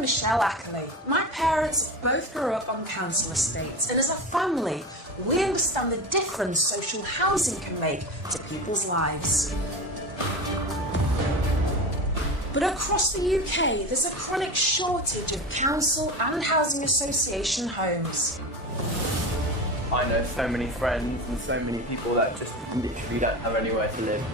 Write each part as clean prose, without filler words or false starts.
I'm Michelle Ackley. My parents both grew up on council estates, and as a family, we understand the difference social housing can make to people's lives. But across the UK, there's a chronic shortage of council and housing association homes. I know so many friends and so many people that just literally don't have anywhere to live.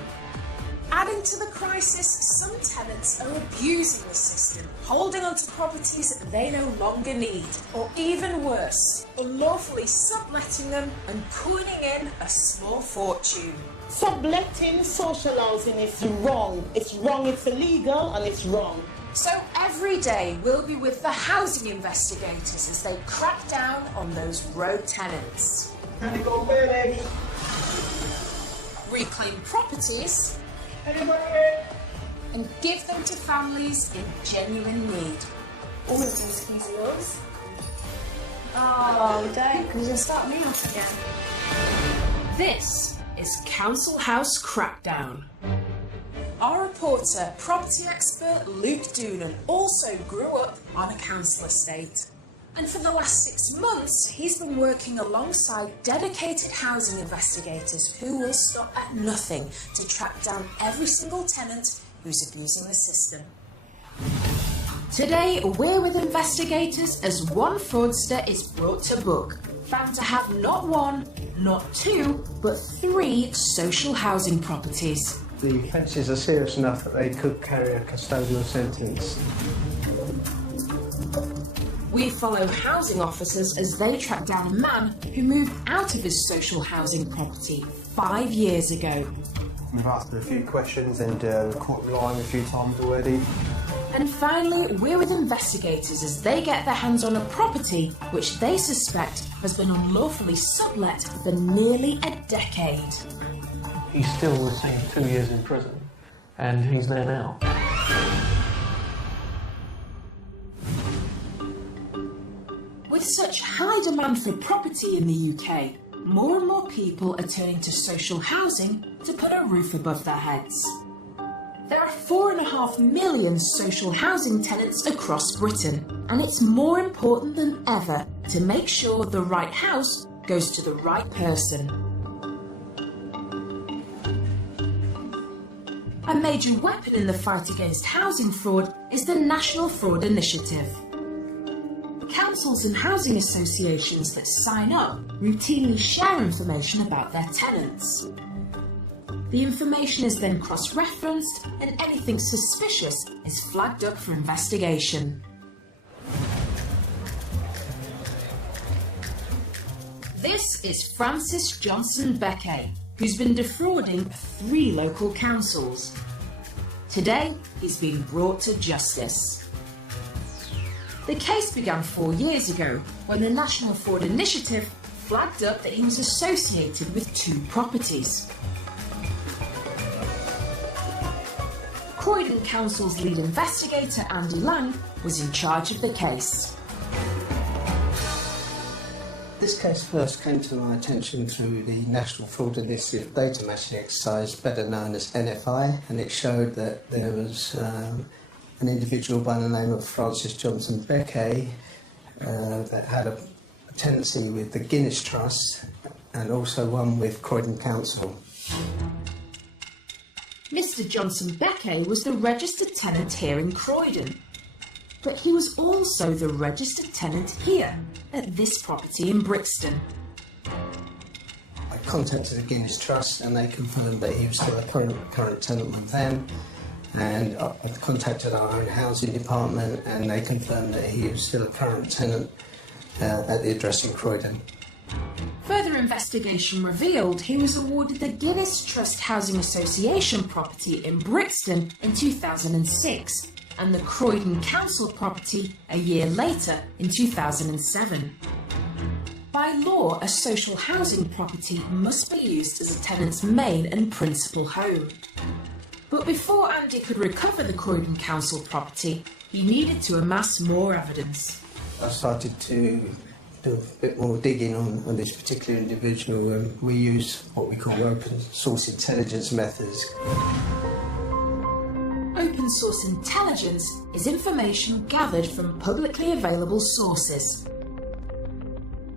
Adding to the crisis, some tenants are abusing the system, holding onto properties they no longer need, or even worse, unlawfully subletting them and coining in a small fortune. Subletting social housing is wrong. It's wrong, it's illegal, and it's wrong. So every day we'll be with the housing investigators as they crack down on those rogue tenants. Can you go where, lady? Reclaim properties and give them to families in genuine need. All of these keys are yours. Oh, don't, because you'll start me off again. This is Council House Crackdown. Our reporter, property expert Luke Doonan, also grew up on a council estate. And for the last 6 months, he's been working alongside dedicated housing investigators who will stop at nothing to track down every single tenant who's abusing the system. Today, we're with investigators as one fraudster is brought to book, found to have not one, not two, but 3 social housing properties. The offences are serious enough that they could carry a custodial sentence. We follow housing officers as they track down a man who moved out of his social housing property 5 years ago. We've asked a few questions and caught them lying a few times already. And finally, we're with investigators as they get their hands on a property which they suspect has been unlawfully sublet for nearly a decade. He's still receiving 2 years in prison, and he's there now. With such high demand for property in the UK, more and more people are turning to social housing to put a roof above their heads. There are 4.5 million social housing tenants across Britain, and it's more important than ever to make sure the right house goes to the right person. A major weapon in the fight against housing fraud is the National Fraud Initiative. Councils and housing associations that sign up routinely share information about their tenants. The information is then cross-referenced and anything suspicious is flagged up for investigation. This is Francis Johnson-Beke, who's been defrauding 3 local councils. Today, he's being brought to justice. The case began 4 years ago when the National Fraud Initiative flagged up that he was associated with 2 properties. Croydon Council's lead investigator, Andy Lang, was in charge of the case. This case first came to my attention through the National Fraud Initiative data matching exercise, better known as NFI, and it showed that there was an individual by the name of Francis Johnson-Beke that had a tenancy with the Guinness Trust and also one with Croydon Council. Mr. Johnson-Beke was the registered tenant here in Croydon, but he was also the registered tenant here at this property in Brixton. I contacted the Guinness Trust and they confirmed that he was still a current tenant with them, and I contacted our own housing department and they confirmed that he was still a current tenant at the address in Croydon. Further investigation revealed he was awarded the Guinness Trust Housing Association property in Brixton in 2006 and the Croydon Council property a year later in 2007. By law, a social housing property must be used as a tenant's main and principal home. But before Andy could recover the Croydon Council property, he needed to amass more evidence. I started to do a bit more digging on this particular individual, and we use what we call open source intelligence methods. Open open source intelligence is information gathered from publicly available sources.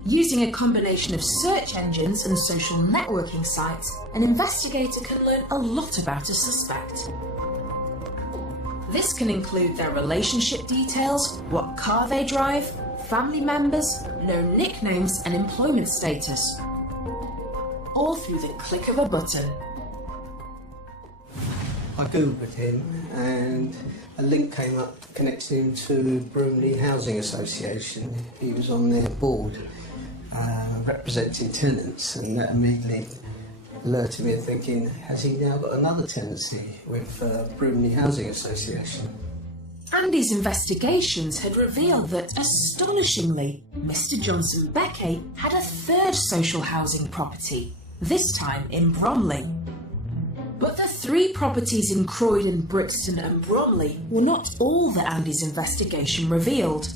Using a combination of search engines and social networking sites, an investigator can learn a lot about a suspect. This can include their relationship details, what car they drive, family members, known nicknames and employment status. All through the click of a button. I googled him and a link came up connecting him to Bromley Housing Association. He was on their board representing tenants, and that immediately alerted me thinking, has he now got another tenancy with Bromley Housing Association? Andy's investigations had revealed that, astonishingly, Mr. Johnson-Beke had a third social housing property, this time in Bromley. But the 3 properties in Croydon, Brixton and Bromley were not all that Andy's investigation revealed.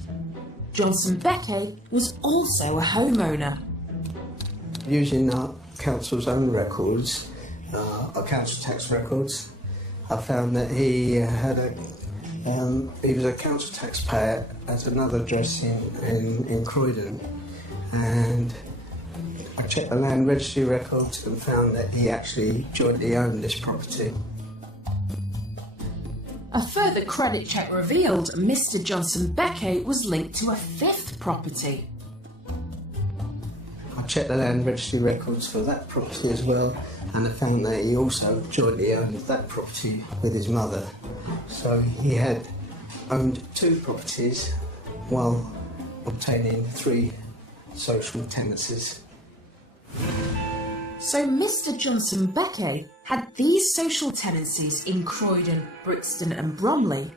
Johnson-Beke was also a homeowner. Using our council's own records, our council tax records, I found that he was a council taxpayer at another address in Croydon, and I checked the land registry records and found that he actually jointly owned this property. A further credit check revealed Mr. Johnson-Beke was linked to a 5th property. I checked the land registry records for that property as well, and I found that he also jointly owned that property with his mother. So he had owned 2 properties while obtaining 3 social tenancies. So Mr. Johnson-Beke had these social tenancies in Croydon, Brixton and Bromley,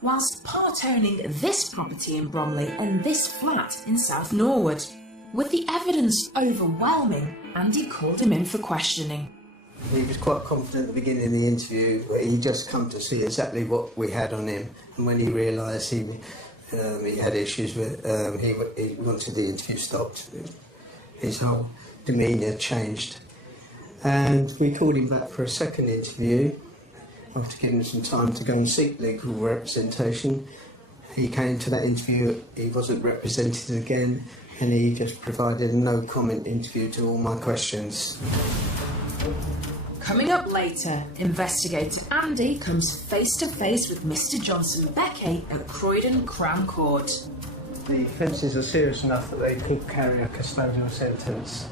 whilst part-owning this property in Bromley and this flat in South Norwood. With the evidence overwhelming, Andy called him in for questioning. He was quite confident at the beginning of the interview, but he'd just come to see exactly what we had on him, and when he realised he had issues with, he wanted the interview stopped. His whole demeanour changed, and we called him back for a second interview after giving him some time to go and seek legal representation. He came to that interview, he wasn't represented again, and he just provided a no-comment interview to all my questions. Coming up later, investigator Andy comes face-to-face with Mr. Johnson-Beke at Croydon Crown Court. The offences are serious enough that they could carry a custodial sentence.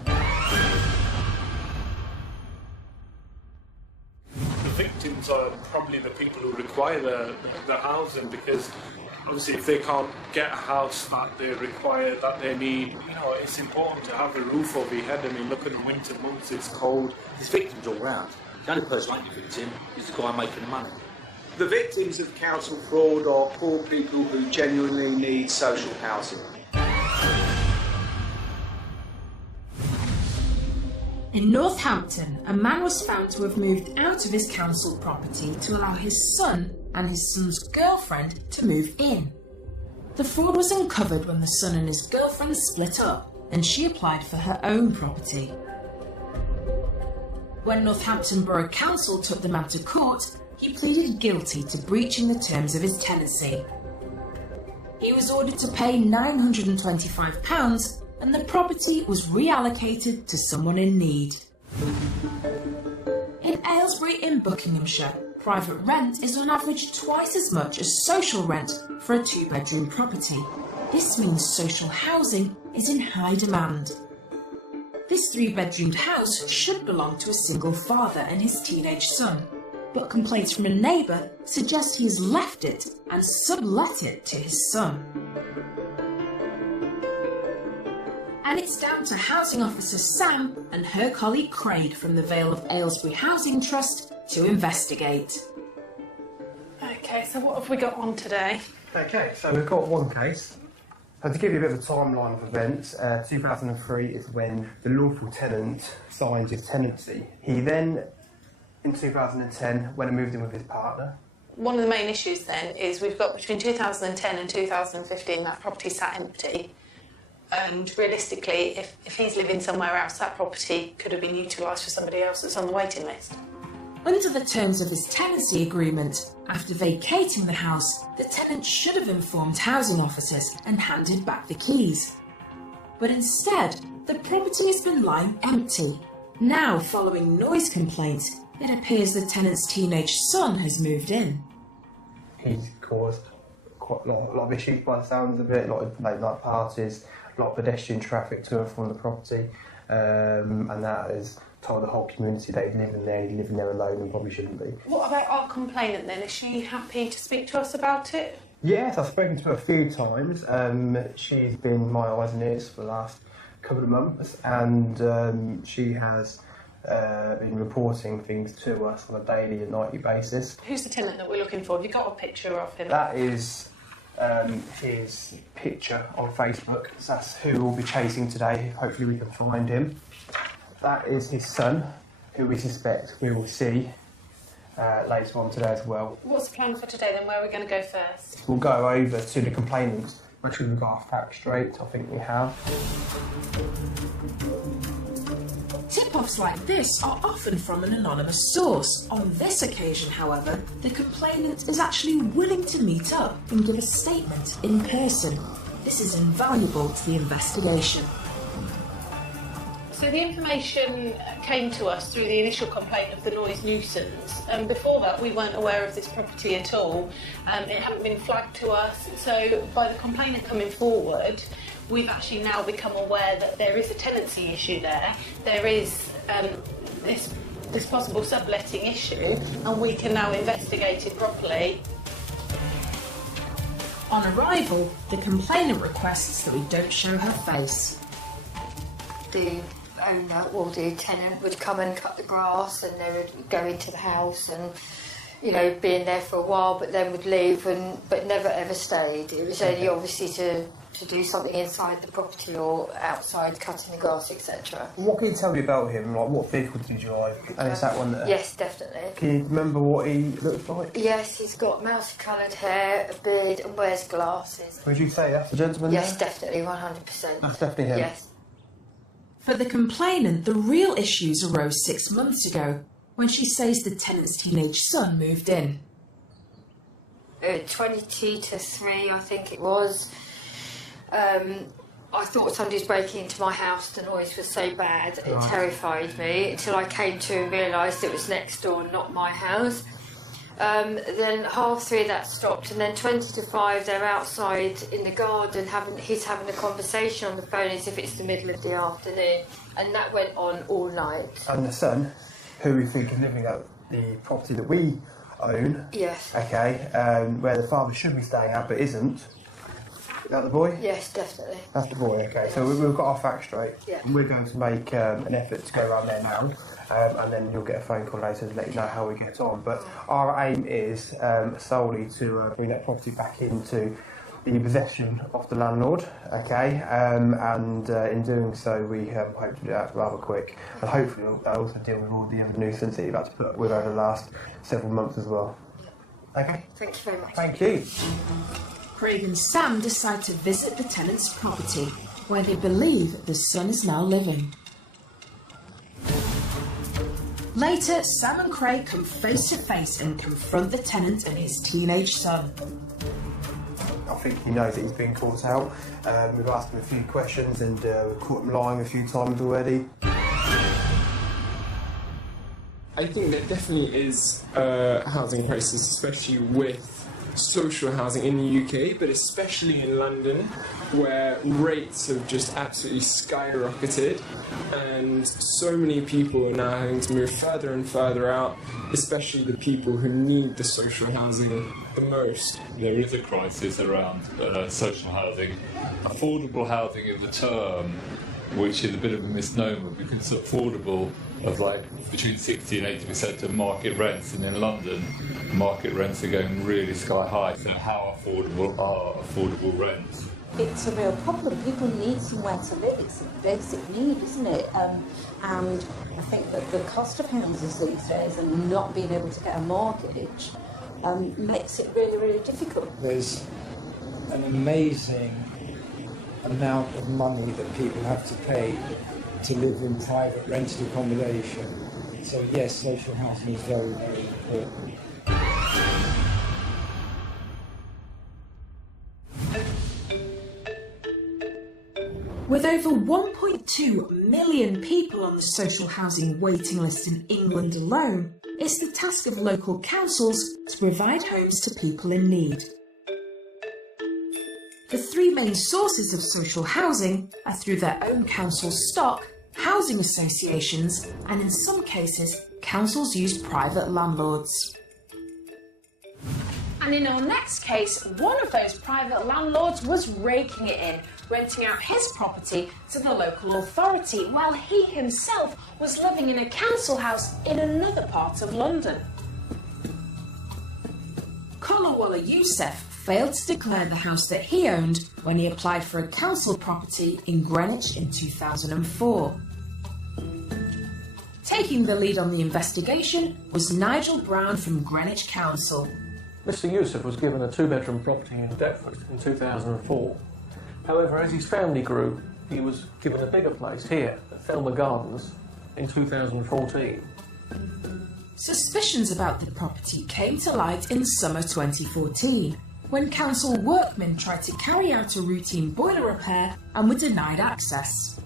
The victims are probably the people who require the housing, because obviously if they can't get a house that they require, that they need, it's important to have a roof over your head. I mean, look at the winter months, it's cold. There's victims all round. The only person who ain't a victim is the guy making the money. The victims of council fraud are poor people who genuinely need social housing. In Northampton, a man was found to have moved out of his council property to allow his son and his son's girlfriend to move in. The fraud was uncovered when the son and his girlfriend split up, and she applied for her own property. When Northampton Borough Council took the man to court, he pleaded guilty to breaching the terms of his tenancy. He was ordered to pay £925, and the property was reallocated to someone in need. In Aylesbury in Buckinghamshire, private rent is on average twice as much as social rent for a 2-bedroom property. This means social housing is in high demand. This 3-bedroomed house should belong to a single father and his teenage son, but complaints from a neighbour suggest he has left it and sublet it to his son. And it's down to Housing Officer Sam and her colleague Craig from the Vale of Aylesbury Housing Trust to investigate. Okay, so what have we got on today? Okay, so we've got one case. And to give you a bit of a timeline of events, 2003 is when the lawful tenant signs his tenancy. He then, in 2010, went and moved in with his partner. One of the main issues then is we've got between 2010 and 2015 that property sat empty. And realistically, if he's living somewhere else, that property could have been utilised for somebody else that's on the waiting list. Under the terms of his tenancy agreement, after vacating the house, the tenant should have informed housing officers and handed back the keys. But instead, the property has been lying empty. Now, following noise complaints, it appears the tenant's teenage son has moved in. He's caused quite a lot of issues by the sounds of it, a lot of late night parties, a lot of pedestrian traffic to and from the property, and that has told the whole community that he's living there alone and probably shouldn't be. What about our complainant then? Is she happy to speak to us about it? Yes, I've spoken to her a few times. She's been my eyes and ears for the last couple of months, and she has been reporting things to us on a daily and nightly basis. Who's the tenant that we're looking for? Have you got a picture of him? That is his picture on Facebook. So that's who we'll be chasing today. Hopefully we can find him. That is his son, who we suspect we will see later on today as well. What's the plan for today then? Where are we going to go first? We'll go over to the complainant. Make sure we've got our facts straight. I think we have. Tip-offs like this are often from an anonymous source. On this occasion, however, the complainant is actually willing to meet up and give a statement in person. This is invaluable to the investigation. So the information came to us through the initial complaint of the noise nuisance, and before that we weren't aware of this property at all. It hadn't been flagged to us, so by the complainant coming forward, we've actually now become aware that there is a tenancy issue there. There is this possible subletting issue, and we can now investigate it properly. On arrival, the complainant requests that we don't show her face. The owner or the tenant would come and cut the grass, and they would go into the house and, you know, be in there for a while, but then would leave, but never ever stayed. It was only obviously to do something inside the property or outside, cutting the grass, etc. What can you tell me about him? Like, what vehicle did he drive? And is that one there? Yes, definitely. Can you remember what he looks like? Yes, he's got mousy-coloured hair, a beard, and wears glasses. Would you say that's the gentleman Yes, there? definitely, 100%. That's definitely him? Yes. For the complainant, the real issues arose 6 months ago, when she says the tenant's teenage son moved in. 22 to 3, I think it was. I thought somebody was breaking into my house. The noise was so bad, it terrified me, until I came to and realised it was next door, not my house. Then 3:30 that stopped, and then 20 to 5 they're outside in the garden he's having a conversation on the phone as if it's the middle of the afternoon, and that went on all night. And the son, who we think is living at the property that we own. Yes. Okay, where the father should be staying at but isn't. Is that the boy? Yes, definitely. That's the boy, okay. So we've got our facts straight. Yeah. And we're going to make an effort to go around there now, and then you'll get a phone call later to let you know how we get on. But our aim is solely to bring that property back into the possession of the landlord, okay? And in doing so, we hope to do that rather quick. And hopefully that'll also deal with all the other nuisance that you've had to put up with over the last several months as well. Okay? Thank you very much. Thank you. Craig and Sam decide to visit the tenant's property, where they believe the son is now living. Later, Sam and Craig come face to face and confront the tenant and his teenage son. I think he knows that he's been caught out. We've asked him a few questions, and we've caught him lying a few times already. I think there definitely is a housing crisis, especially with social housing in the UK, but especially in London, where rates have just absolutely skyrocketed, and so many people are now having to move further and further out, especially the people who need the social housing the most. There is a crisis around social housing. Affordable housing is a term which is a bit of a misnomer, because it's affordable of like between 60 and 80% of market rents, and in London market rents are going really sky high. So how affordable are affordable rents? It's a real problem. People need somewhere to live. It's a basic need, isn't it? And I think that the cost of houses these days and not being able to get a mortgage makes it really, really difficult. There's an amazing amount of money that people have to pay to live in private rented accommodation. So yes, social housing is very, very important. With over 1.2 million people on the social housing waiting list in England alone, it's the task of local councils to provide homes to people in need. The three main sources of social housing are through their own council stock, housing associations, and in some cases, councils use private landlords. And in our next case, one of those private landlords was raking it in, renting out his property to the local authority while he himself was living in a council house in another part of London. Kolawala Youssef failed to declare the house that he owned when he applied for a council property in Greenwich in 2004. Taking the lead on the investigation was Nigel Brown from Greenwich Council. Mr. Youssef was given a two-bedroom property in Deptford in 2004. However, as his family grew, he was given a bigger place here at Thelma Gardens in 2014. Suspicions about the property came to light in summer 2014, when council workmen tried to carry out a routine boiler repair and were denied access.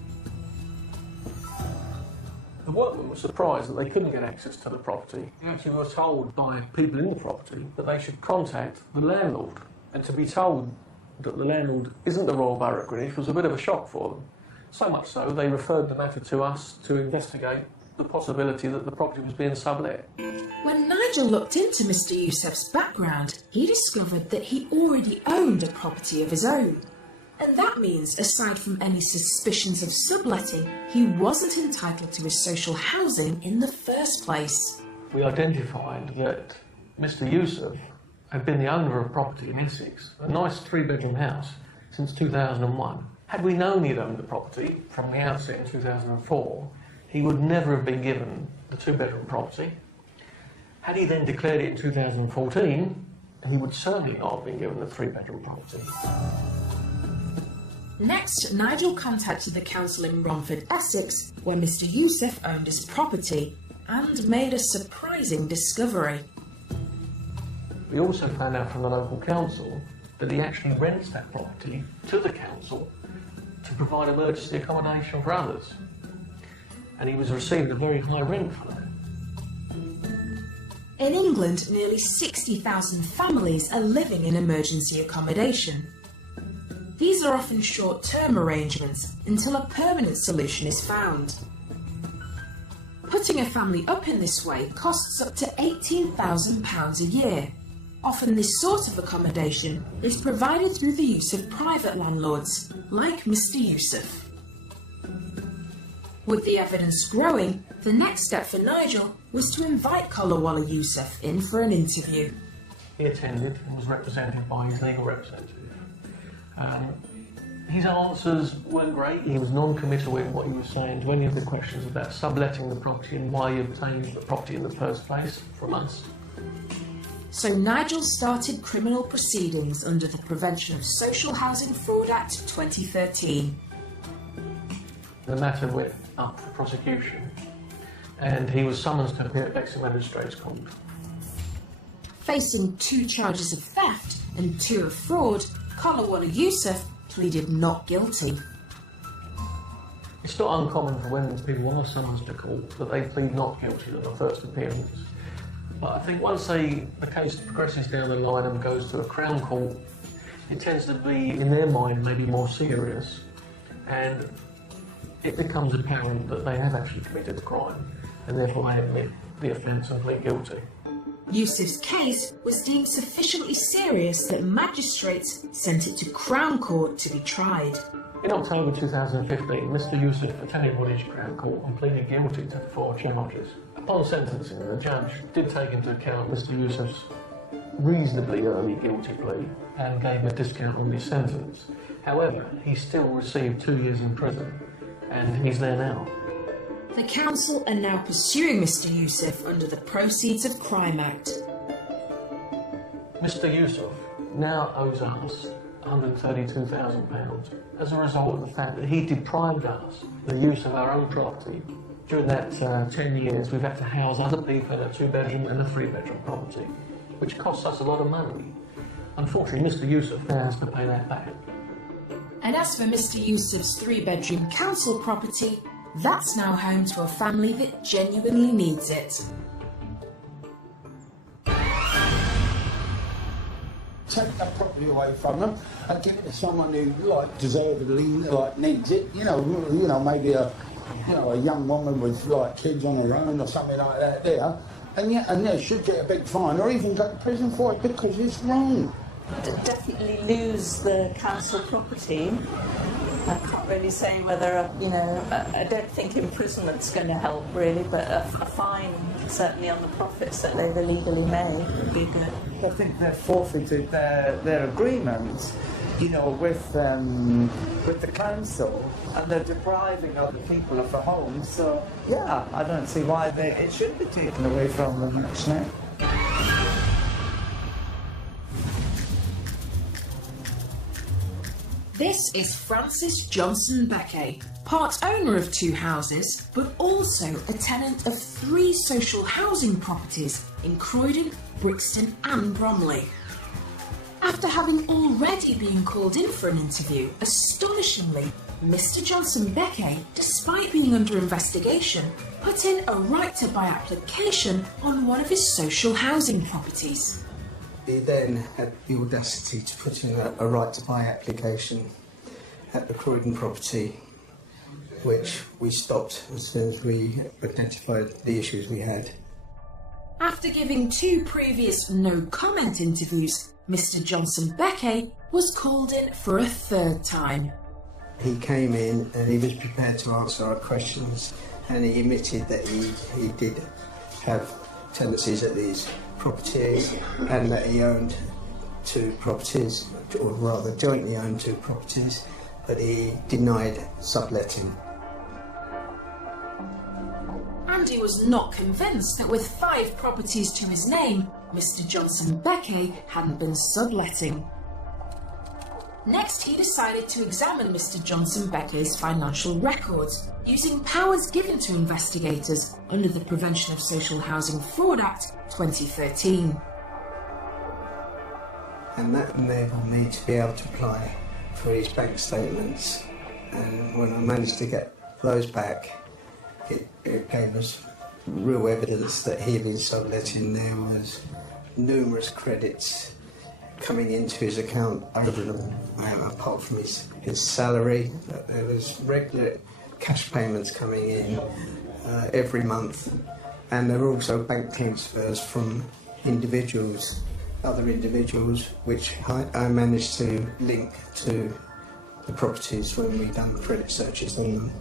The workmen were surprised that they couldn't get access to the property. They actually were told by people in the property that they should contact the landlord, and to be told that the landlord isn't the Royal Borough of Greenwich was a bit of a shock for them. So much so, they referred the matter to us to investigate the possibility that the property was being sublet. When Nigel looked into Mr. Youssef's background, he discovered that he already owned a property of his own. And that means, aside from any suspicions of subletting, he wasn't entitled to his social housing in the first place. We identified that Mr. Youssef had been the owner of property in Essex, a nice three-bedroom house, since 2001. Had we known he'd owned the property from the outset in 2004, he would never have been given the two-bedroom property. Had he then declared it in 2014, he would certainly not have been given the three-bedroom property. Next, Nigel contacted the council in Romford, Essex, where Mr. Youssef owned his property, and made a surprising discovery. We also found out from the local council that he actually rents that property to the council to provide emergency accommodation for others. And he was receiving a very high rent for that. In England, nearly 60,000 families are living in emergency accommodation. These are often short-term arrangements until a permanent solution is found. Putting a family up in this way costs up to £18,000 a year. Often this sort of accommodation is provided through the use of private landlords, like Mr. Youssef. With the evidence growing, the next step for Nigel was to invite Kolawala Youssef in for an interview. He attended and was represented by his legal representative. His answers weren't great. He was non-committal in what he was saying to any of the questions about subletting the property and why he obtained the property in the first place from us. So Nigel started criminal proceedings under the Prevention of Social Housing Fraud Act 2013. The matter went up for prosecution, and he was summoned to appear at Bexley Magistrates Court. Facing 2 charges of theft and 2 of fraud, Kolawala Youssef pleaded not guilty. It's not uncommon for when people are summoned to court that they plead not guilty at the first appearance. But I think once the case progresses down the line and goes to a Crown Court, it tends to be, in their mind, maybe more serious, and it becomes apparent that they have actually committed a crime, and therefore they admit the offence and plead guilty. Youssef's case was deemed sufficiently serious that magistrates sent it to Crown Court to be tried. In October 2015, Mr. Youssef attended Woolwich Crown Court and pleaded guilty to 4 charges. Upon sentencing, the judge did take into account Mr. Youssef's reasonably early guilty plea and gave a discount on his sentence. However, he still received 2 years in prison, and he's there now. The council are now pursuing Mr. Youssef under the Proceeds of Crime Act. Mr. Youssef now owes us £132,000 as a result of the fact that he deprived us of the use of our own property during that 10 years, we've had to house other people in a 2-bedroom and a 3-bedroom property, which costs us a lot of money. Unfortunately, Mr. Yusuf now has to pay that back. And as for Mr. Yusuf's 3-bedroom council property, that's now home to a family that genuinely needs it. Take that property away from them and give it to someone who deservedly needs it. You know, maybe a young woman with kids on her own or something like that there, and they should get a big fine or even go to prison for it because it's wrong. Definitely lose the council property. I can't really say whether, I don't think imprisonment's going to help really, but a fine certainly on the profits that they've illegally made would be good. I think they've forfeited their agreement, with the council, and they're depriving other people of a home. So yeah, I don't see why it should be taken away from them actually. This is Francis Johnson-Beke, part owner of 2 houses, but also a tenant of 3 social housing properties in Croydon, Brixton and Bromley. After having already been called in for an interview, astonishingly, Mr. Johnson-Beke, despite being under investigation, put in a right-to-buy application on one of his social housing properties. He then had the audacity to put in a right-to-buy application at the Croydon property, which we stopped as soon as we identified the issues we had. After giving 2 previous no-comment interviews, Mr. Johnson-Beke was called in for a 3rd time. He came in and he was prepared to answer our questions, and he admitted that he did have tenancies at these properties and that he owned 2 properties, or rather jointly owned 2 properties, but he denied subletting. Andy was not convinced that with 5 properties to his name, Mr. Johnson-Beke hadn't been subletting. Next, he decided to examine Mr. Johnson-Beke's financial records, using powers given to investigators under the Prevention of Social Housing Fraud Act 2013. And that enabled me to be able to apply for his bank statements, and when I managed to get those back, it gave us real evidence that he had been subletting. There was numerous credits coming into his account over and apart from his salary. There was regular cash payments coming in every month, and there were also bank transfers from other individuals, which I managed to link to the properties when we done credit searches on them.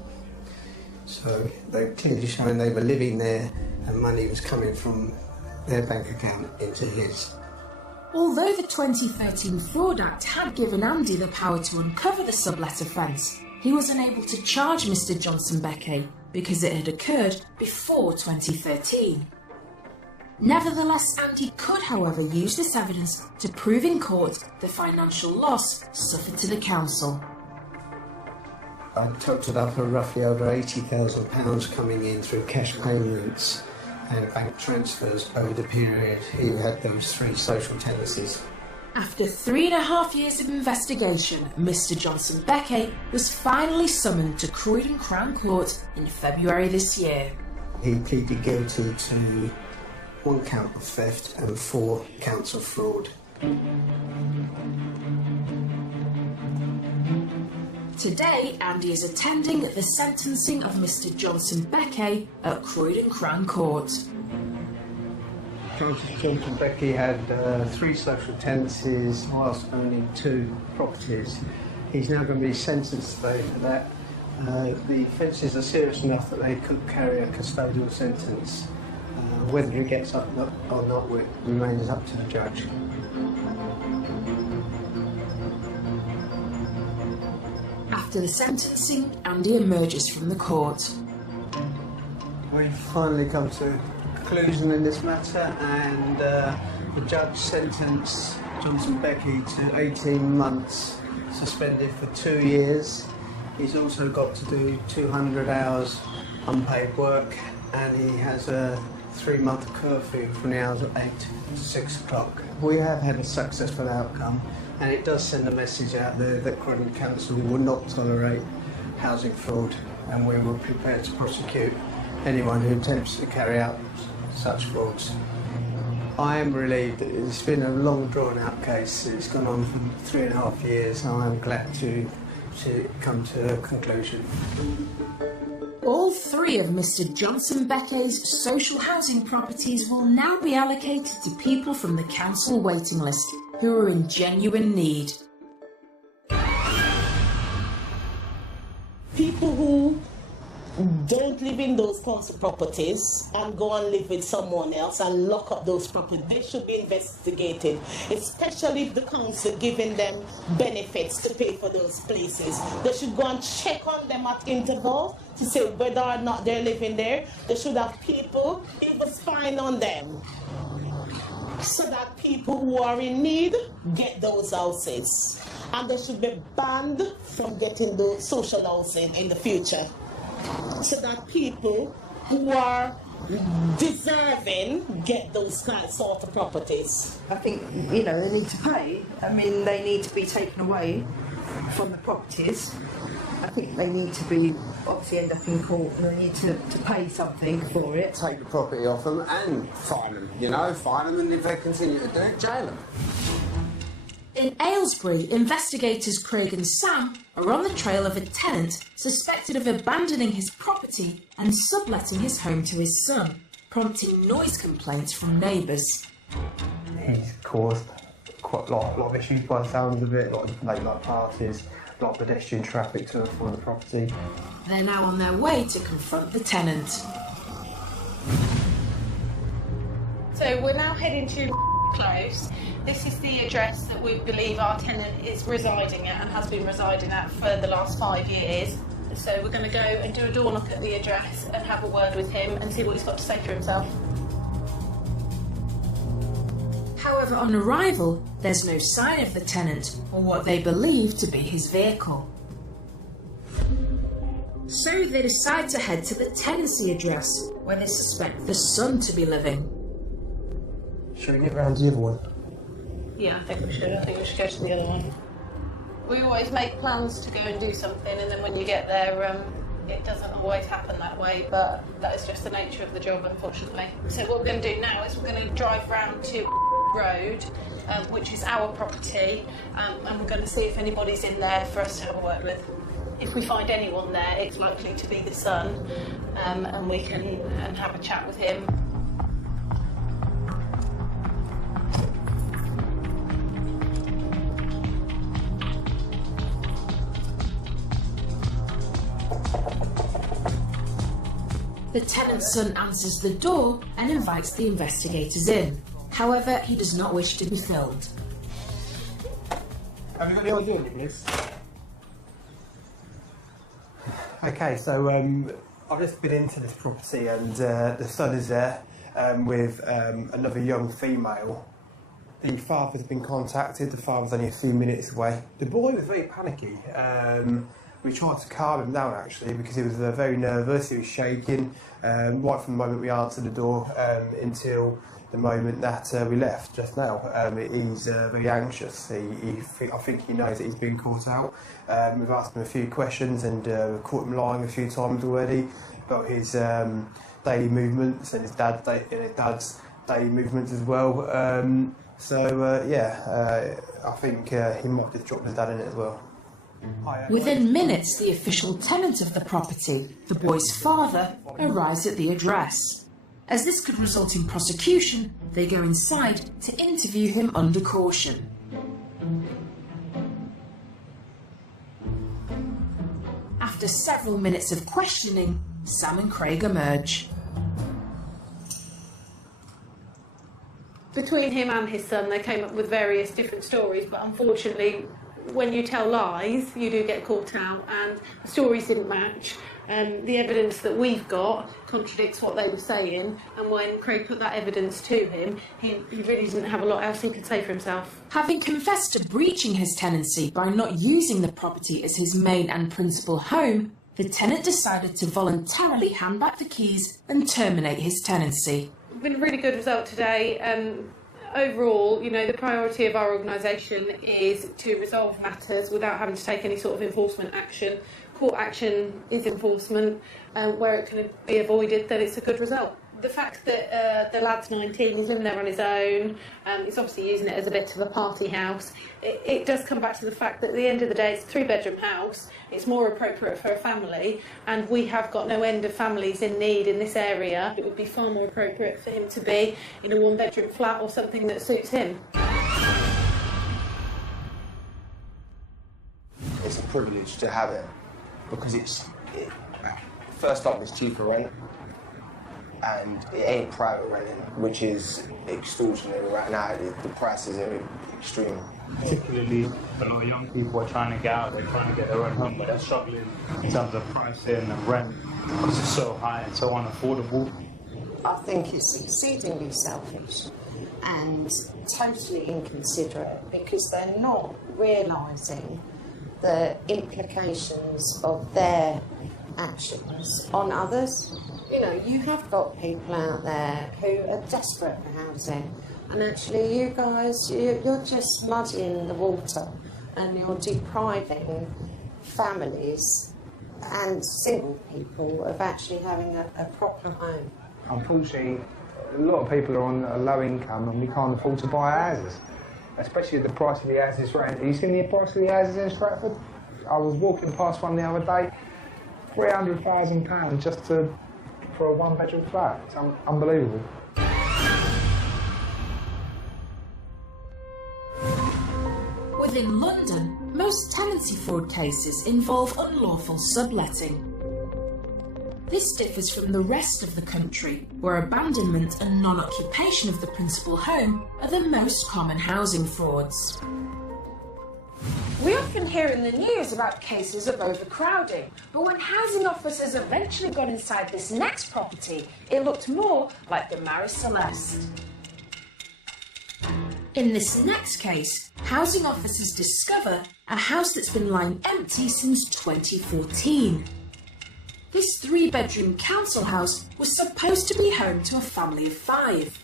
So they were clearly showing they were living there and money was coming from their bank account into his. Although the 2013 Fraud Act had given Andy the power to uncover the sublet offence, he was unable to charge Mr. Johnson-Beke because it had occurred before 2013. Nevertheless, Andy could, however, use this evidence to prove in court the financial loss suffered to the council. I totaled up at roughly over £80,000 coming in through cash payments and bank transfers over the period he had those 3 social tenancies. After 3.5 years of investigation, Mr. Johnson-Beke was finally summoned to Croydon Crown Court in February this year. He pleaded guilty to 1 count of theft and 4 counts of fraud. Today, Andy is attending the sentencing of Mr. Johnson-Beke at Croydon Crown Court. Francis Johnson-Beke had 3 social tenancies whilst owning 2 properties. He's now going to be sentenced today for that. The offences are serious enough that they could carry a custodial sentence. Whether he gets up or not remains up to the judge. After the sentencing, Andy emerges from the court. We've finally come to a conclusion in this matter, and the judge sentenced Johnson-Beke to 18 months suspended for 2 years. He's also got to do 200 hours unpaid work, and he has a 3-month curfew from the hours of 8 to 6 o'clock. We have had a successful outcome, and it does send a message out there that Croydon Council will not tolerate housing fraud, and we will prepare to prosecute anyone who attempts to carry out such frauds. I am relieved that it's been a long drawn out case. It's gone on for 3.5 years, and I'm glad to come to a conclusion. All 3 of Mr. Johnson-Beke's social housing properties will now be allocated to people from the council waiting list who are in genuine need. People who don't live in those council properties and go and live with someone else and lock up those properties, they should be investigated, especially if the council giving them benefits to pay for those places. They should go and check on them at intervals to say whether or not they're living there. They should have people even spying on them so that people who are in need get those houses. And they should be banned from getting the social housing in the future, so that people who are deserving get those sort of properties. I think, you know, they need to pay. I mean, they need to be taken away from the properties. I think they need to be, obviously end up in court, and they need to pay something for it. Take the property off them and fine them, you know, fine them, and if they continue to do it, jail them. In Aylesbury, investigators Craig and Sam are on the trail of a tenant suspected of abandoning his property and subletting his home to his son, prompting noise complaints from neighbours. He's caused quite a lot of issues by the sounds of it, a lot of late night parties, a lot of pedestrian traffic to and from the property. They're now on their way to confront the tenant. So we're now heading to Close. This is the address that we believe our tenant is residing at and has been residing at for the last 5 years. So we're going to go and do a door knock at the address and have a word with him and see what he's got to say for himself. However, on arrival, there's no sign of the tenant or what they believe to be his vehicle. So they decide to head to the tenancy address, where they suspect the son to be living. Should we get round to the other one? Yeah, I think we should. I think we should go to the other one. We always make plans to go and do something, and then when you get there, it doesn't always happen that way, but that is just the nature of the job, unfortunately. So what we're going to do now is we're going to drive round to Road, which is our property, and we're going to see if anybody's in there for us to have a word with. If we find anyone there, it's likely to be the son, and we can have a chat with him. The tenant's son answers the door and invites the investigators in. However, he does not wish to be filmed. Have you got any idea on your list? Okay, so I've just been into this property, and the son is there with another young female. The father's been contacted. The father's only a few minutes away. The boy was very panicky. We tried to calm him down, actually, because he was very nervous. He was shaking right from the moment we answered the door until the moment that we left just now. He's very anxious. I think he knows that he's been caught out. We've asked him a few questions, and we've caught him lying a few times already about his daily movements and his dad's daily movements as well. I think he might have just dropped his dad in it as well. Within minutes, the official tenant of the property, the boy's father, arrives at the address. As this could result in prosecution, they go inside to interview him under caution. After several minutes of questioning, Sam and Craig emerge. Between him and his son, they came up with various different stories, but unfortunately, when you tell lies, you do get caught out, and the stories didn't match. The evidence that we've got contradicts what they were saying, and when Craig put that evidence to him, he really didn't have a lot else he could say for himself. Having confessed to breaching his tenancy by not using the property as his main and principal home, the tenant decided to voluntarily hand back the keys and terminate his tenancy. It's been a really good result today. Overall, the priority of our organisation is to resolve matters without having to take any sort of enforcement action. Court action is enforcement, where it can be avoided, then it's a good result. The fact that the lad's 19, he's living there on his own, he's obviously using it as a bit of a party house. It does come back to the fact that at the end of the day it's a 3-bedroom house, it's more appropriate for a family, and we have got no end of families in need in this area. It would be far more appropriate for him to be in a 1-bedroom flat or something that suits him. It's a privilege to have it, because first off, it's cheaper rent, and it ain't private renting, which is extortionary right now. The prices are extreme. Particularly, a lot of young people are trying to get out, they're trying to get their own home, but they're struggling in terms of pricing and rent, because it's so high and so unaffordable. I think it's exceedingly selfish and totally inconsiderate, because they're not realising the implications of their actions on others. You have got people out there who are desperate for housing, and actually you guys, you're just muddying the water, and you're depriving families and single people of actually having a proper home. Unfortunately, a lot of people are on a low income and we can't afford to buy houses, especially the price of the houses rent. Have you seen the price of the houses in Stratford? I was walking past one the other day, £300,000 just for a 1-bedroom flat. It's unbelievable. Within London, most tenancy fraud cases involve unlawful subletting. This differs from the rest of the country, where abandonment and non-occupation of the principal home are the most common housing frauds. We often hear in the news about cases of overcrowding, but when housing officers eventually got inside this next property, it looked more like the Maris Celeste. In this next case, housing officers discover a house that's been lying empty since 2014. This 3-bedroom council house was supposed to be home to a family of 5,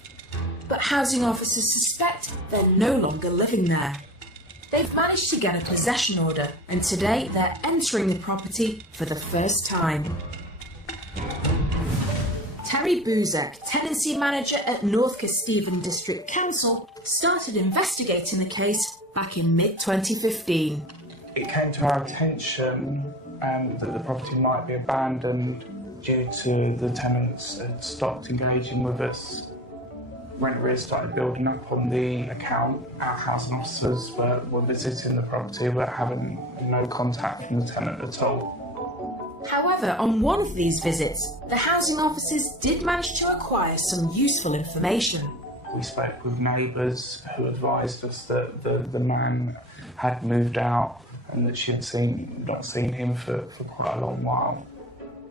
but housing officers suspect they're no longer living there. They've managed to get a possession order, and today they're entering the property for the first time. Terry Buzek, tenancy manager at North Kesteven District Council, started investigating the case back in mid-2015. It came to our attention that the property might be abandoned due to the tenants had stopped engaging with us. Rent arrears started building up on the account. Our housing officers were visiting the property but having no contact from the tenant at all. However, on one of these visits, the housing officers did manage to acquire some useful information. We spoke with neighbours who advised us that the man had moved out and that she had not seen him for quite a long while.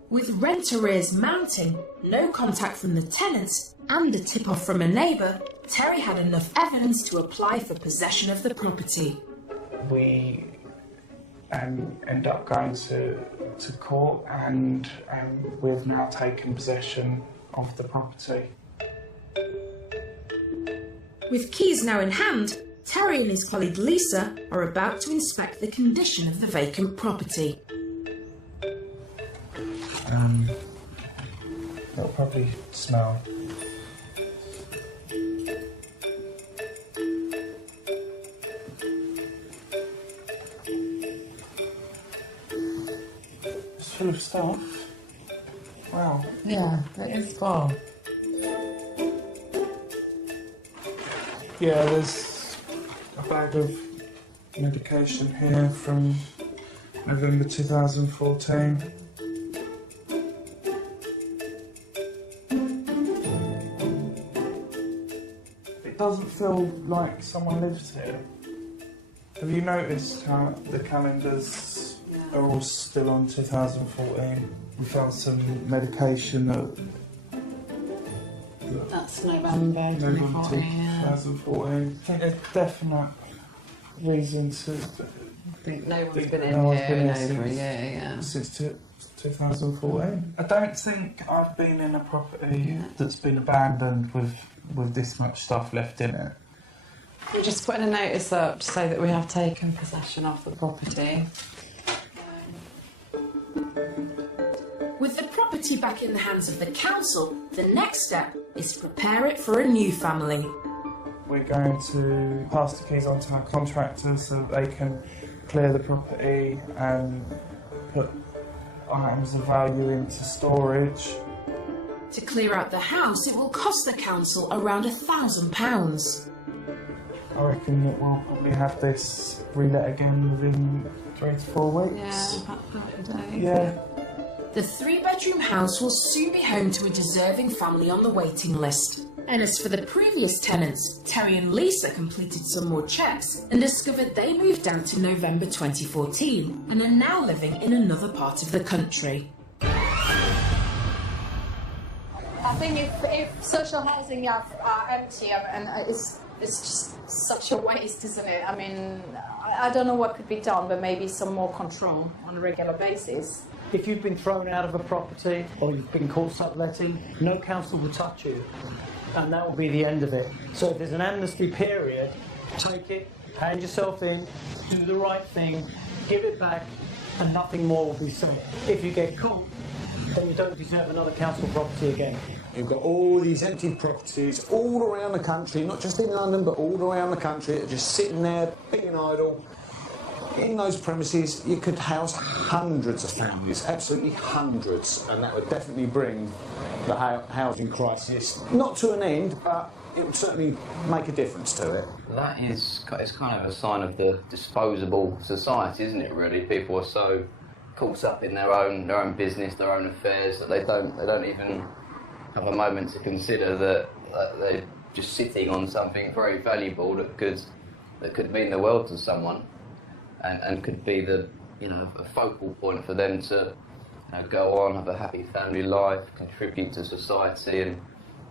With rent arrears mounting, no contact from the tenants, and a tip-off from a neighbour, Terry had enough evidence to apply for possession of the property. We end up going to court, and we've now taken possession of the property. With keys now in hand, Terry and his colleague Lisa are about to inspect the condition of the vacant property. It'll probably smell. It's full of stuff. Wow. Yeah, it is far. Yeah, there's a bag of medication here from November 2014. It doesn't feel like someone lives here. Have you noticed how the calendars are all still on 2014? We found some medication That's November 2014. I think there's definite reason to think no one's been in no one's here been in here over a year, yeah. since 2014. I don't think I've been in a property that's been abandoned with this much stuff left in it. We're just putting a notice up to say that we have taken possession of the property. With the property back in the hands of the council, the next step is to prepare it for a new family. We're going to pass the keys on to our contractors so that they can clear the property and put items of value into storage. To clear out the house, it will cost the council around £1,000. I reckon that we'll probably have this relet again within 3 to 4 weeks. Yeah, about that a day. Yeah. The 3-bedroom house will soon be home to a deserving family on the waiting list. And as for the previous tenants, Terry and Lisa completed some more checks and discovered they moved out in November 2014 and are now living in another part of the country. I think if social housing are empty, and it's just such a waste, isn't it? I mean, I don't know what could be done, but maybe some more control on a regular basis. If you've been thrown out of a property or you've been caught subletting, no council will touch you. And that will be the end of it. So if there's an amnesty period, take it, hand yourself in, do the right thing, give it back, and nothing more will be said. If you get caught, then you don't deserve another council property again. You've got all these empty properties all around the country, not just in London, but all around the country, that are just sitting there, being idle. In those premises, you could house hundreds of families, absolutely hundreds, and that would definitely bring the housing crisis, not to an end, but it would certainly make a difference to it. That is, it's kind of a sign of the disposable society, isn't it, really? People are so caught up in their own business, their own affairs, that they don't even have a moment to consider that they're just sitting on something very valuable that could mean the world to someone. And could be a focal point for them to go on, have a happy family life, contribute to society, and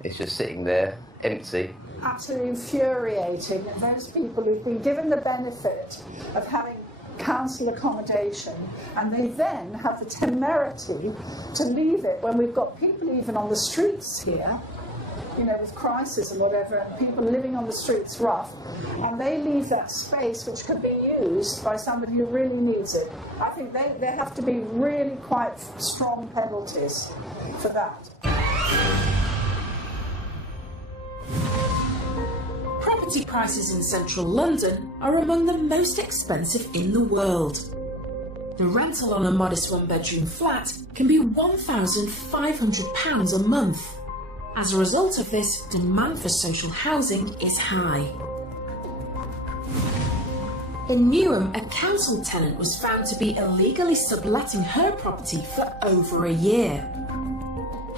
it's just sitting there empty. Absolutely infuriating that those people who've been given the benefit of having council accommodation and they then have the temerity to leave it when we've got people even on the streets here, with crisis and whatever, and people living on the streets rough, and they leave that space which could be used by somebody who really needs it. I think there have to be really quite strong penalties for that. Property prices in central London are among the most expensive in the world. The rental on a modest 1-bedroom flat can be £1,500 a month. As a result of this, demand for social housing is high. In Newham, a council tenant was found to be illegally subletting her property for over a year.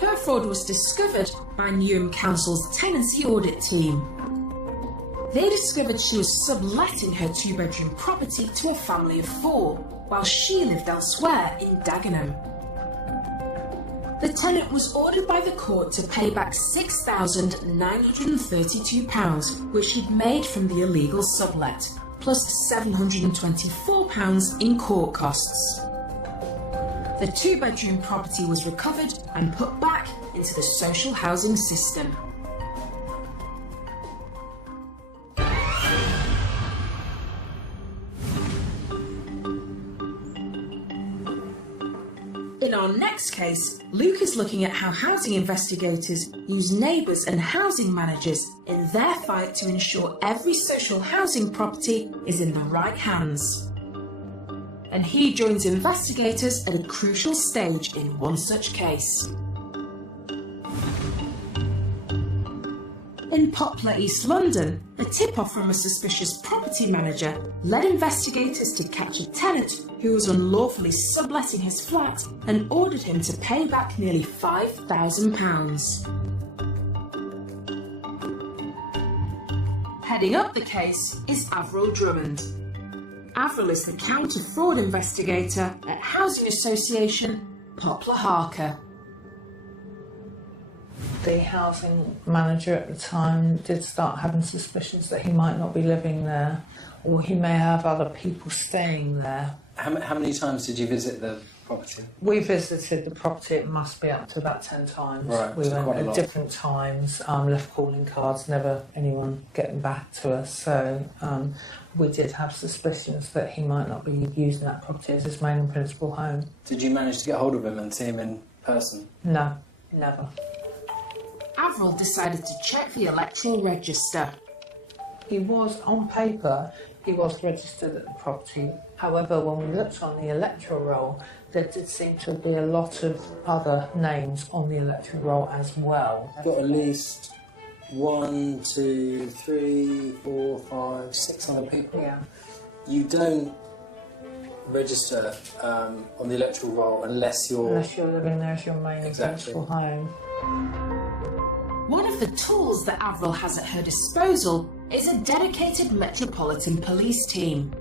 Her fraud was discovered by Newham Council's tenancy audit team. They discovered she was subletting her 2-bedroom property to a family of 4, while she lived elsewhere in Dagenham. The tenant was ordered by the court to pay back £6,932, which he'd made from the illegal sublet, plus £724 in court costs. The 2-bedroom property was recovered and put back into the social housing system. In our next case, Luke is looking at how housing investigators use neighbours and housing managers in their fight to ensure every social housing property is in the right hands. And he joins investigators at a crucial stage in one such case. In Poplar, East London, a tip-off from a suspicious property manager led investigators to catch a tenant who was unlawfully subletting his flat and ordered him to pay back nearly £5,000. Heading up the case is Avril Drummond. Avril is the counter-fraud investigator at housing association Poplar Harker. The housing manager at the time did start having suspicions that he might not be living there, or he may have other people staying there. How many times did you visit the property? We visited the property, it must be up to about 10 times. Right, We so quite a went at lot. different times, left calling cards, never anyone getting back to us. So we did have suspicions that he might not be using that property as his main and principal home. Did you manage to get hold of him and see him in person? No, never. Avril decided to check the electoral register. He was, on paper, he was registered at the property. However, when we looked on the electoral roll, there did seem to be a lot of other names on the electoral roll as well. Got at least 1, 2, 3, 4, 5, 6 other people. Yeah. You don't register on the electoral roll unless you're living there as your main and principal home. One of the tools that Avril has at her disposal is a dedicated Metropolitan Police team.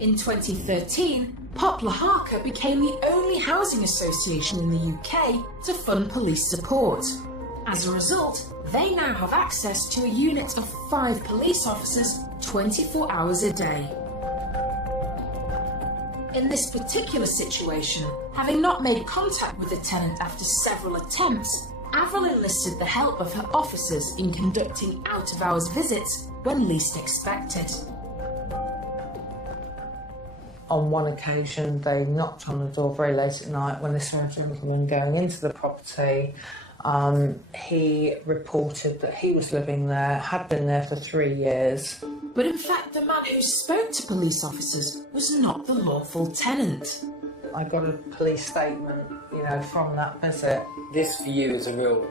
In 2013, Poplar Harker became the only housing association in the UK to fund police support. As a result, they now have access to a unit of 5 police officers 24 hours a day. In this particular situation, having not made contact with the tenant after several attempts, Avril enlisted the help of her officers in conducting out-of-hours visits when least expected. On one occasion, they knocked on the door very late at night when they saw a gentleman going into the property. He reported that he was living there, had been there for 3 years. But in fact, the man who spoke to police officers was not the lawful tenant. I got a police statement, from that visit. This for you is a real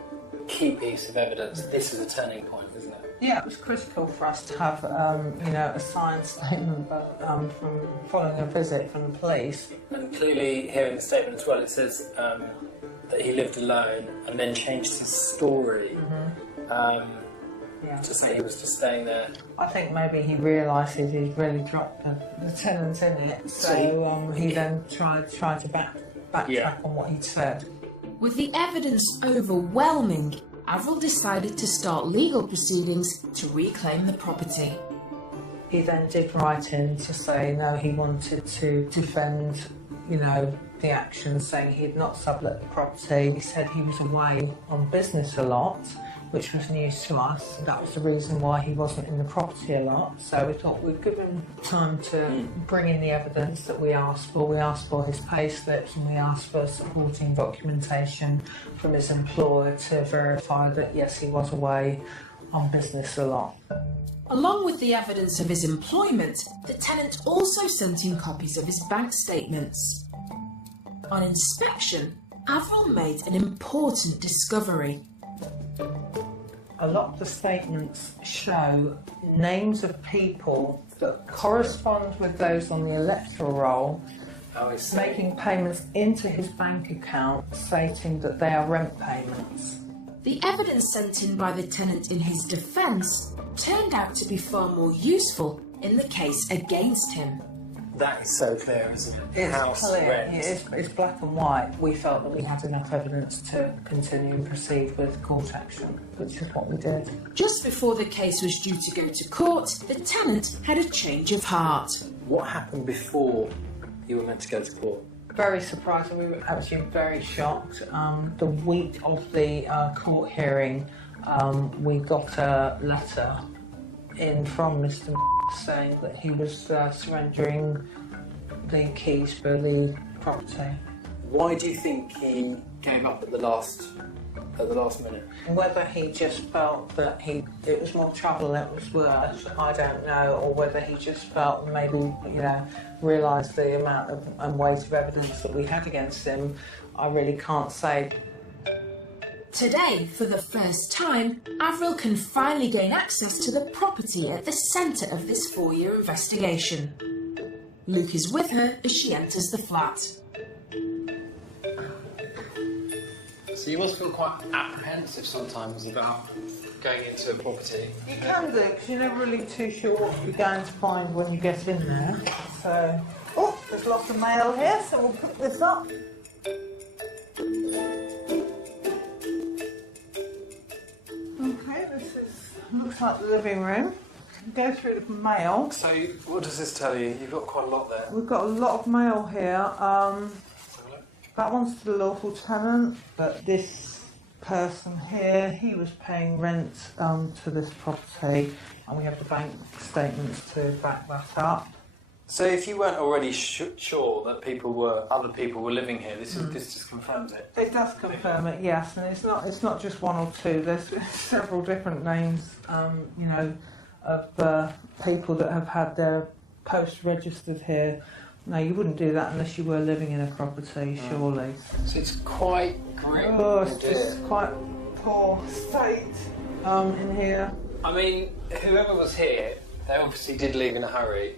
key piece of evidence. This is a turning point, isn't it? Yeah, it was critical for us to have, a signed statement from following a visit from the police. And clearly, here in the statement as well, it says that he lived alone and then changed his story to say he was just staying there. I think maybe he realised he'd really dropped the tenant in it, so he then tried to backtrack on what he'd said. With the evidence overwhelming, Avril decided to start legal proceedings to reclaim the property. He then did write in to say no, he wanted to defend, the action, saying he had not sublet the property. He said he was away on business a lot, which was news to us. That was the reason why he wasn't in the property a lot. So we thought we'd give him time to bring in the evidence that we asked for. We asked for his pay slips and we asked for supporting documentation from his employer to verify that yes, he was away on business a lot. Along with the evidence of his employment, the tenant also sent in copies of his bank statements. On inspection, Avril made an important discovery. A lot of the statements show names of people that correspond with those on the electoral roll, making payments into his bank account, stating that they are rent payments. The evidence sent in by the tenant in his defence turned out to be far more useful in the case against him. That is so clear, isn't it? It's clear, it's black and white. We felt that we had enough evidence to continue and proceed with court action, which is what we did. Just before the case was due to go to court, the tenant had a change of heart. What happened before you were meant to go to court? Very surprising. We were actually very shocked. The week of the court hearing, we got a letter in from Mr. saying that he was surrendering the keys for the property. Why do you think he gave up at the last minute? Whether he just felt that it was more trouble than it was worth, I don't know, or whether he just felt maybe, realised the amount of and weight of evidence that we had against him. I really can't say. Today, for the first time, Avril can finally gain access to the property at the centre of this 4-year investigation. Luke is with her as she enters the flat. So you must feel quite apprehensive sometimes about going into a property. You can do, because you're never really too sure what you're going to find when you get in there. So, there's lots of mail here, so we'll pick this up. Okay, looks like the living room. Go through the mail. So what does this tell you? You've got quite a lot there. We've got a lot of mail here. That one's to the lawful tenant, but this person here, he was paying rent to this property, and we have the bank statements to back that up. So if you weren't already sure that other people were living here, this just confirms it. It does confirm it, yes, and it's not just one or two. There's several different names, you know, of people that have had their posts registered here. No, you wouldn't do that unless you were living in a property, surely. So it's quite grim. Oh, it's just quite poor state in here. I mean, whoever was here, they obviously did leave in a hurry.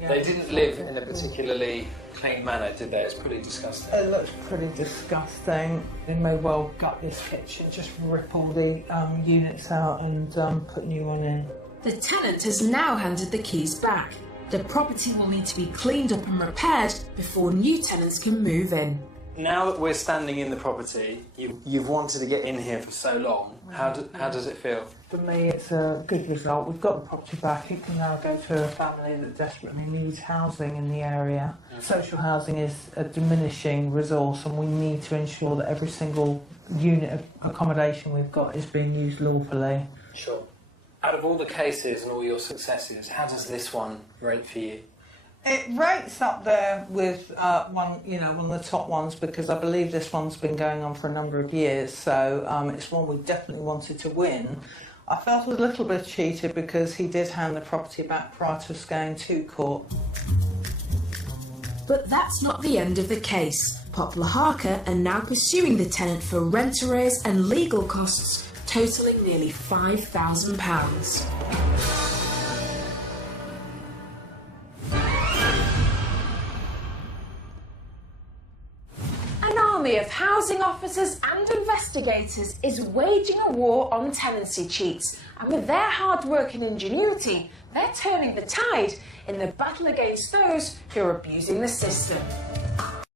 Yeah. They didn't live in a particularly clean manner, did they? It's pretty disgusting. It looks pretty disgusting. They may well gut this kitchen, just rip all the units out and put new one in. The tenant has now handed the keys back. The property will need to be cleaned up and repaired before new tenants can move in. Now that we're standing in the property, you've wanted to get in here for so long. How does it feel? For me, it's a good result. We've got the property back. It can now go to a family that desperately needs housing in the area. Social housing is a diminishing resource, and we need to ensure that every single unit of accommodation we've got is being used lawfully. Sure. Out of all the cases and all your successes, how does this one rate for you? It rates up there with one of the top ones, because I believe this one's been going on for a number of years, so it's one we definitely wanted to win. I felt a little bit cheated because he did hand the property back prior to us going to court. But that's not the end of the case. Poplar Harker are now pursuing the tenant for rent arrears and legal costs totalling nearly £5,000. An army of housing officers and investigators is waging a war on tenancy cheats, and with their hard work and ingenuity, they're turning the tide in the battle against those who are abusing the system.